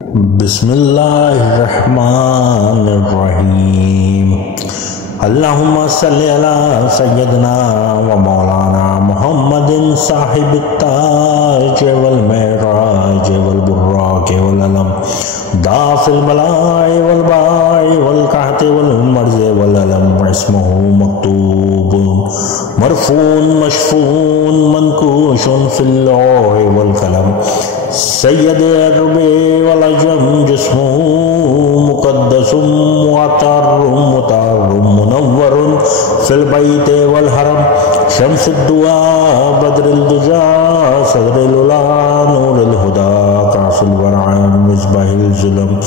بسم اللہ الرحمن الرحیم اللہم صلی علی سیدنا و مولانا محمد صاحب التاج والمعراج والبراق والعلم داف الملاء والباء والقحط والمرض والعلم اسمہ مکتوب مرفون مشفون منکوش فی اللوح والقلم سید عرب والعجم جسمہ مقدس معطر مطر منور فی البیت والحرم شمس الدعاء بدر الدجا صدر العلا نور الہدا کاف الورع مصباح الظلم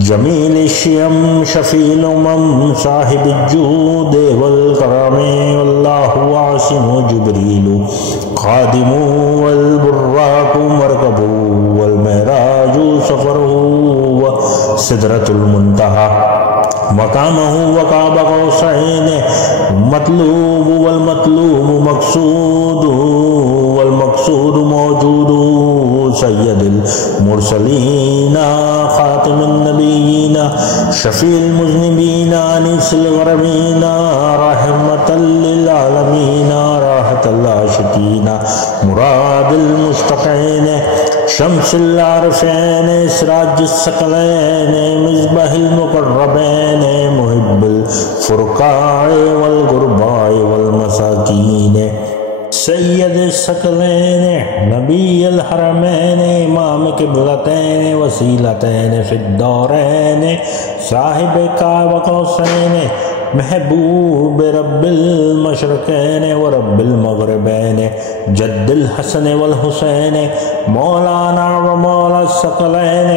جمیل الشیم شفیع الامم صاحب الجود والکرم واللہ عاصم جبریل خادم والبراق مرکب والمعراج سفرہ سدرۃ المنتہی مقامہ وقاب قوسین مطلوب والمطلوب مقصود والمقصود موجود سید المرسلین خاتم النبیین شفیع المذنبین انیس الغربین رحمت للعالمین راحت العاشقین مراد المشتقین شمس العارفین سراج الثقلین مصباح المقربین محب الفرقاء والغرباء والمساکین سید الثقلین نبی الحرمین امام قبلتین وسیلتین فی الدارین صاحب قاب قوسین محبوب رب المشرقین ورب المغربین جد الحسن والحسین مولانا و مولا الثقلین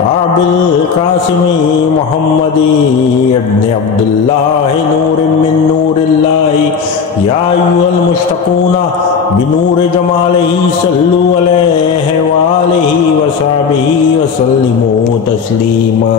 عبد القاسم محمدی ابن عبداللہ نور من نور اللہ یا ایوہ المشتقون بنور جمالہ صلو علیہ وآلہ وصحبہ وسلموا تسلیما.